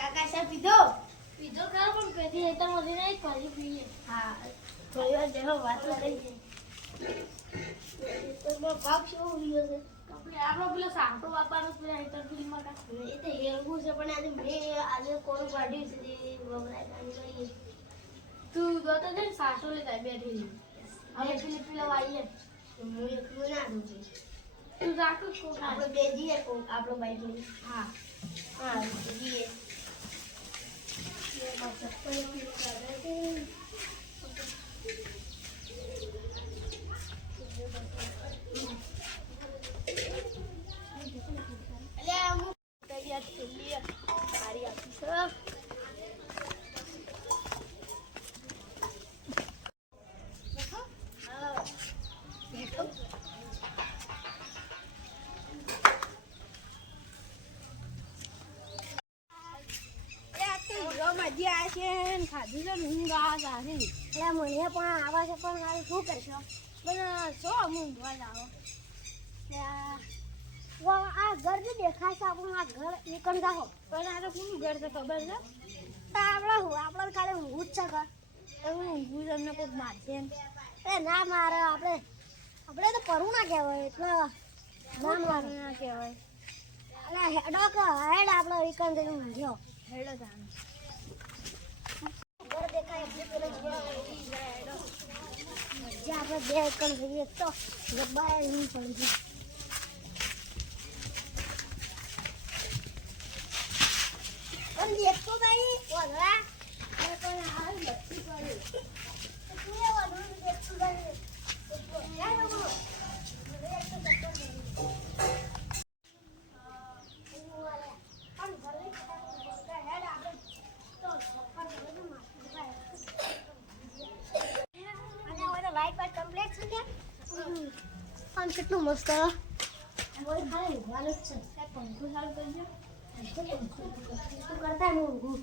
કાકા સા પીધો ખરો પણ પેટી હેતર માંથી નહીં કરી પીએ. હા થોડી વાર જેવો વાત કરી તો ભાગ શું રહ્યો છે આપણો પેલો સાંપડો બાપાનો પેલા હેતર ફિલ્મમાં કા એ તો હેરવું છે પણ આજે કોણ કાઢ્યું છે તે વગરાય કાઢી કરીએ તું ગતો ને સાસો લેતા બેઠી હવે પેલો આવીએ હું એકલું ના દઉં છું તું રાખું છું આપણે બે જઈએ આપણો બાઈક લઈ હા હા જઈએ તૈયાર થઈ લે મારી આપી છે મજા છે ખાધું છે ઊંઘ આવે એટલે મને પણ આવે છે પણ મારે શું કરશો પણ શું ઊંઘવા જાઓ આ ઘર જે દેખાય છે આપણું આ ઘર એકમ જાઓ પણ આ તો કોનું ઘર છે ખબર છે તો આપણે ખાલી ઊંઘું જ છે ઘર એવું ઊંઘવું તમને કોઈ મારશે એમ એ ના મારે આપણે તો પરવું ના કહેવાય એટલે ના મારે ના કહેવાય એટલે હેડો કે હેડ આપણે એકમ જઈને ઊંઘ્યો હેડો જાણે ઘર દેખાય એટલે પેલો જે આપણે બે એકમ જઈએ તો જબ્બાએ નહીં પડી પણ દેખતો નહીં વગડા અરે પણ હાલ બત્તી પડી તું એ વગડું દેખતું નહીં ક્યાં જવું કેટલું મસ્ત પંખો ચાલુ કરજો કરતા ઊંઘું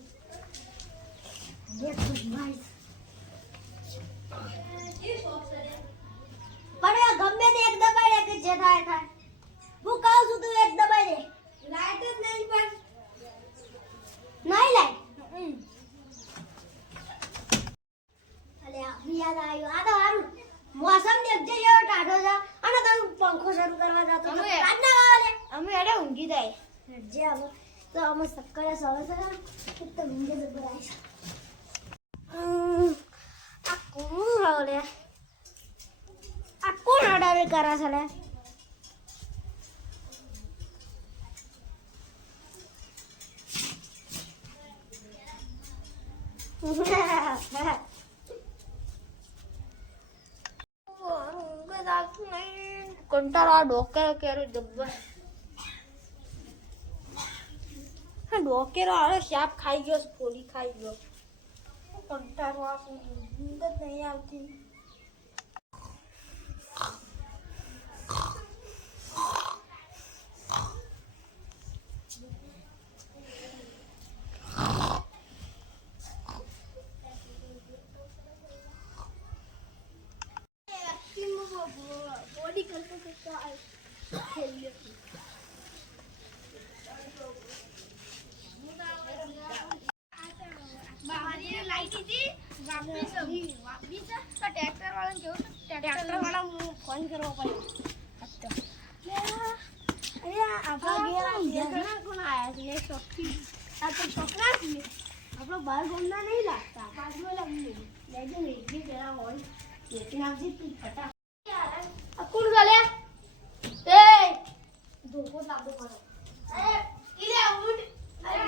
પણ ગમે તે એક દબાઈ દે કે જે થાય થાય હું કહું છું તું એક દબાઈ દે લાઈટ જ નહીં પણ નહીં લાઈટ અલે યાદ આવ્યું આ તો સારું મોસમ દેખજે એવો ટાઢો છે અને તમે પંખો શરૂ કરવા જતો અમે કાઢ ના વાલે અમે એડે ઊંઘી જાય જે હવે તો અમે સક્કરે સવે છે તો ઊંઘે જબર આવી આ કોણ લે આ કોણ અડાવે કરે છે લે કંટાળો આ ડોકેરો કેરો જબ્બર ડોકેરો આરે શાપ ખાઈ ગયો પોલી ખાઈ ગયો કંટાળો આ ઊંઘ જ નહીં આવતી બોડી કરતો તો ખેલી મારી લાઈટ હતી વાપરી છે તો ટ્રેક્ટર વાળાને કેવું ટ્રેક્ટર વાળા હું ફોન કરવો પડ્યો અરે આપણા ઘેર કોણ આયા છે એ શોખી આ તો છોકરા છે આપણો બાર ગમના નહીં લાગતા પાછું લાગી લેજો ને એક જરા હોય લેકિન આવજી તું ફટા આ કોણ ચાલ્યા એ ધોકો લાગો પડે અરે ઇલે ઉડ અરે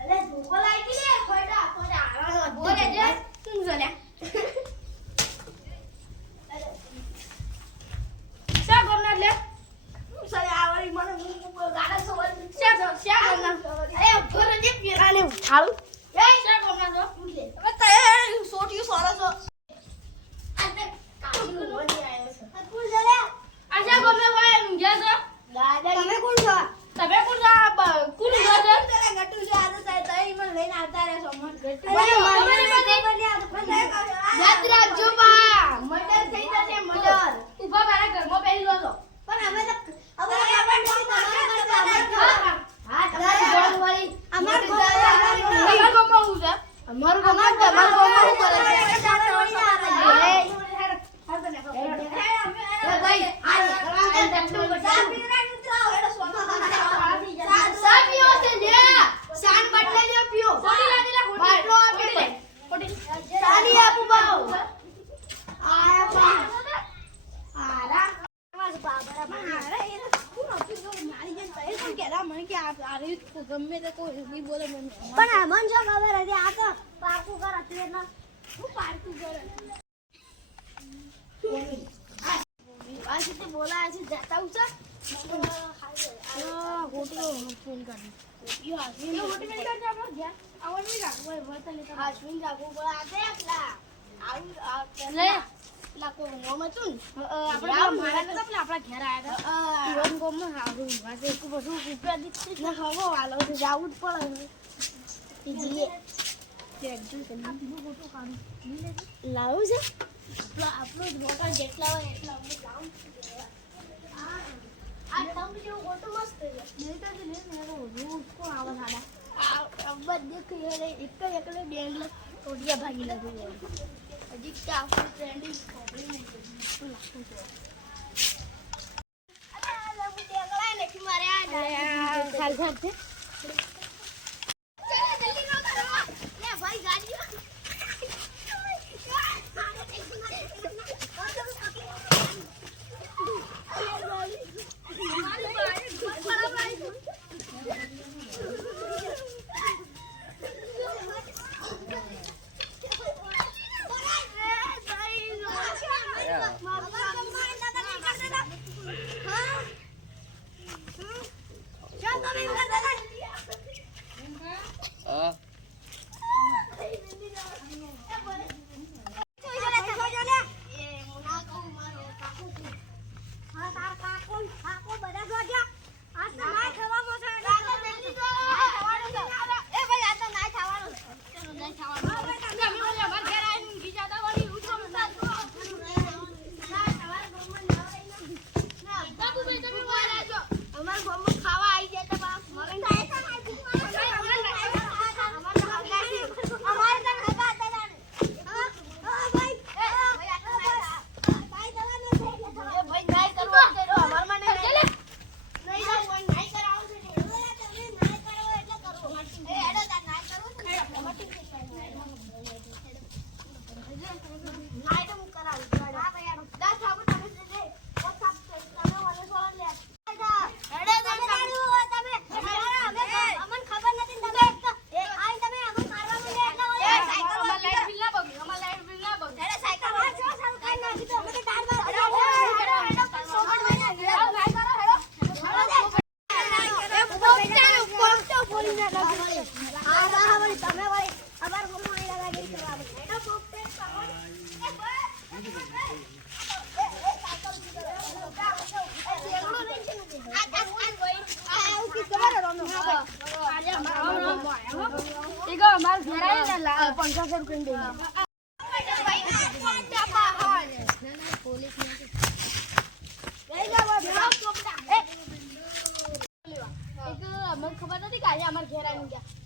અરે ધોકો લાગી લે ફટા ફટા આળો બોલે જે કોણ ચાલ્યા શા ગમના લે સરે આવડી મને ગાડા સવાલ શા ગમના અરે ઉપર જે પેરાને ઉઠાડું એ શા ગમના તો પૂછે હવે તે સોટિયું સોરસ આ કામ વળી આવ્યો છે આ કોણ જલે આ શા ગમના ભાઈ ઊંઘ્યા છો દાદા તમે કોણ છો તમે કોણ જા કોણ જા છે પેલા ગટુ છે આ તો સાહેબ તઈ મને લઈને આવતા રહેશો મત ગટુ યાદ રાખજો બા મર્ડર થઈ જશે મર્ડર ઉભા મારા ઘરમાં બેસી લો છો પણ અમે તો હવે આપણે તમારા ઘર પર હા તમારી જોન વાળી મને કે આ ગમે તે કોઈ બી બોલે મને પણ અમન જો ખબર હતી આ તો પાકું કર હતું એટલે હું પાર્કું કરે આ રીતે બોલાય છે જતા હું છે હોટલો ફોન કરી હોટલ મેં કાઢ આપણો ગયા આવવાનું નહીં રાખવું વર્તન લેતા આશ્વિન રાખવું પડે આ તે એકલા આવું લે પેલા કોઈ નોમ હતું ને આપણે મારા નતા પેલા આપણા ઘેર આયા હતા જીવન ગોમમાં હારું વાસે એક બધું રૂપિયા દીધી ને હવો વાલો છે જાવું જ પડે જીએ કે એડજસ્ટ કરી દીધું ફોટો કાઢું લાવું છે આપણો જ હોટલ જેટલા હોય એટલા અમે જાવું આ તમ જેવું ફોટો મસ્ત છે લેતા જ લે ને રોજ કોણ આવે સાડા અબ્બા દેખ યાર એક એકલે બેંડ ટોડિયા ભાગી લાગી હજી કે આપણે ટ્રેન્ડિંગ પ્રોબ્લેમ નહીં અરે હું દેખલાય નથી મારે આ ખાલ ખાલ છે ચાલ જલ્દી નો કરો લે ભાઈ ગાડી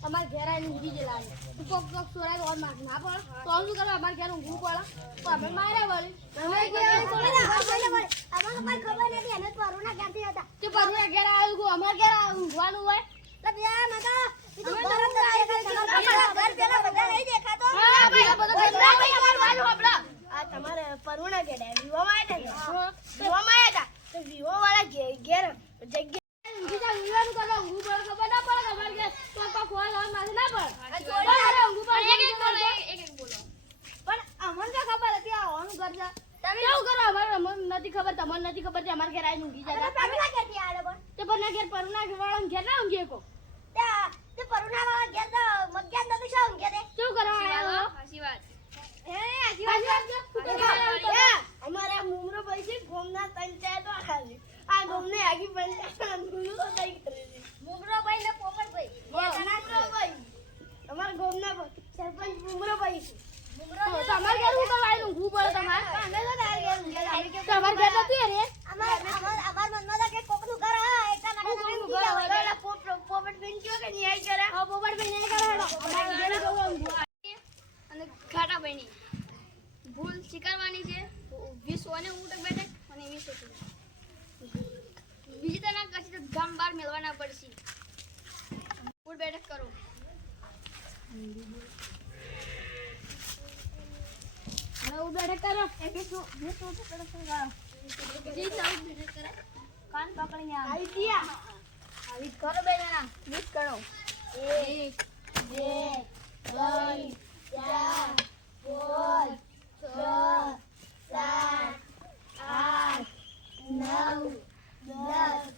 અમાર ઘેર આવીને ઊંઘી ગયેલા કોક કોક સોરાય ઓર માર ના પડે તો શું કરવા અમાર ઘેર ઊંઘવું પડે તો અમે માર્યા વળી અમાર ખબર નથી અમે પરુના ક્યાંથી હતા તે પરુના ઘેર આવ્યું અમાર ઘેર ઊંઘવાનું હોય તો બે મતો ઈ તો ગરમ તો આવે છે તમારા ઘર પેલા બધા નહીં દેખાતો હા ભાઈ બધા ઘરવાનું આપડા આ તમારે પરુના ઘેર વિવામાં આવ્યા વિવામાં આવ્યા તો વિવો વાળા ઘેર જગ્યા ઊંઘવાનું કરવા ઊંઘવું પડે ખબર ના પડે અમાર ઘેર તો ખોલ હોય માથે ના પડે પણ અમને તો ખબર હતી આ ઓન કરજા તમે કેવું કરો અમને નથી ખબર તમને નથી ખબર છે અમાર ઘેર આવીને ઊંઘી જતા પરુના ઘેરથી આલે પણ તે પરુના ઘેર વાળા ઘેર ના ઊંઘીએ કો તે પરુના વાળા ઘેર તો મગ્યાન તો શું ઊંઘે તે શું કરવા આયા સાચી વાત અમારા મુમરો પૈસે ગોમના પંચાયતો આલે આ ગોમને આગી પંચાયત મુમરો તો કઈ કરે છે મુમરો ભાઈ ને પોપટ ભાઈ બે જણા તો ભાઈ અમાર ગોમના સરપંચ મુમરો ભાઈ છે તો અમાર ઘેર હું કરવા આવીને ઊંઘવું પડે તમારે અમે તો તાર ઘેર ઊંઘે અમે કે તમાર ઘેર નથી રે અમાર મનમાં તો કે કોકનું ઘર હા એટલા માટે કોકનું ઘર ઘર હોય પોપટ બેન કયો કે ન્યાય કરે આ પોપટ ભાઈ ને કરે હેડો અમાર ઘેર જવું ઊંઘવા અને ઘાટા ભાઈની ભૂલ સ્વીકારવાની છે 20 ઓને ઉઠક બેઠક અને 20 બીજી તને કશી તો ગામ બાર મેળવાના પડશે ઉઠ બેઠક કરો હવે ઉ બેઠક કરો બીજી ચાલુ બેઠક કરે કાન પકડીને આઈડિયા આવી કરો બે જણા 20 કરો 1 2 3 4 5 6 7 8 9 10